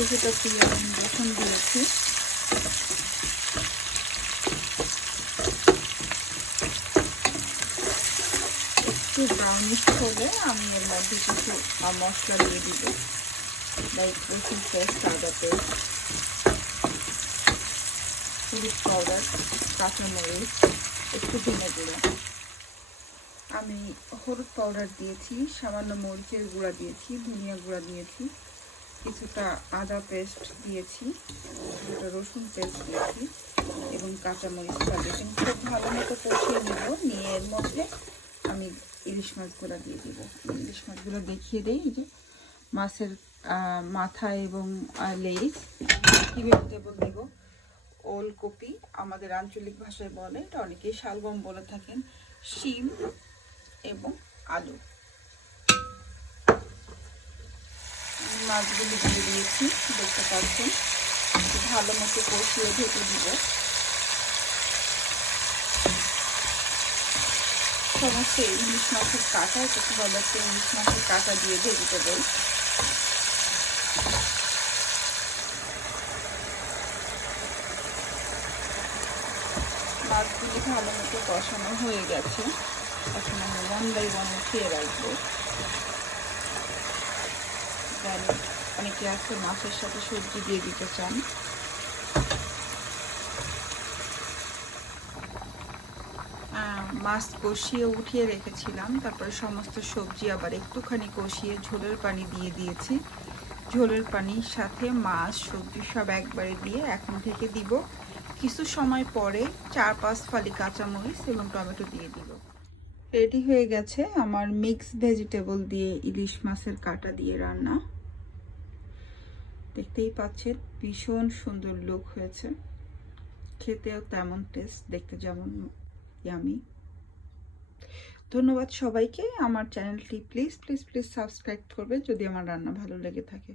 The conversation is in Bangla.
কিছুটা পেঁয়াজ এবং রসুন দিয়েছি। একটু ব্রাউনিশ হলে আমি এর মধ্যে কিছু মশলা দিয়ে দিব। লাইক রসুন পেস্ট আদা পেস্ট, হলুদ পাউডার, কাঁচামরিচ, একটু ভেঙে দিলাম আমি হলুদ পাউডার দিয়েছি, সামান্য মরিচের গুঁড়া দিয়েছি, ধনিয়া গুঁড়া দিয়েছি। কিছুটা আদা পেস্ট দিয়েছি, কিছুটা রসুন পেস্ট দিয়েছি এবং কাঁচামরিচটা দিয়েছি খুব ভালো মতো কষিয়ে নেব, নিয়ে এর মধ্যে আমি ইলিশ মাছগুলো দিয়ে দিব। ইলিশ মাছগুলো দেখিয়ে দিই যে মাছের মাথা এবং লেজ কীভাবে দেবো দেব? ওলকপি, আমাদের আঞ্চলিক ভাষায় বলে, এটা অনেকেই শালগম বলে থাকেন, শিম এবং আলু আমি মাছগুলি দিয়ে দিয়েছি দেখতে পাচ্ছেন। ভালো মতো কষিয়ে ঢেকে দিব সমস্ত ইলিশ মাছের কাঁটা একটু একটা ইলিশ মাছের কাঁটা দিয়ে ঢেকে দেবো মাছগুলি ভালো মতো কষানো হয়ে গেছে। এখন আমি ওয়ান বাই ওয়ান উঠিয়ে রাখব। অনেকে আছে মাছের সাথে সবজি দিয়ে দিতে চান। মাছ কষিয়ে উঠিয়ে রেখেছিলাম, তারপরে সমস্ত সবজি আবার একটুখানি কষিয়ে ঝোলের পানি দিয়ে দিয়েছি। ঝোলের পানির সাথে মাছ, সবজি সব একবারে দিয়ে এখন থেকে দিব। কিছু সময় পরে চার পাঁচ ফালি কাঁচামরিচ এবং টমেটো দিয়ে দিব। রেডি হয়ে গেছে আমার মিক্স ভেজিটেবল দিয়ে ইলিশ মাছের কাটা দিয়ে রান্না। দেখতেই পাচ্ছেন, ভীষণ সুন্দর লুক হয়েছে। খেতেও তেমন টেস্ট দেখতে যেমন ইয়ামি ধন্যবাদ সবাইকে। আমার চ্যানেলটি প্লিজ প্লিজ প্লিজ সাবস্ক্রাইব করবে যদি আমার রান্না ভালো লেগে থাকে।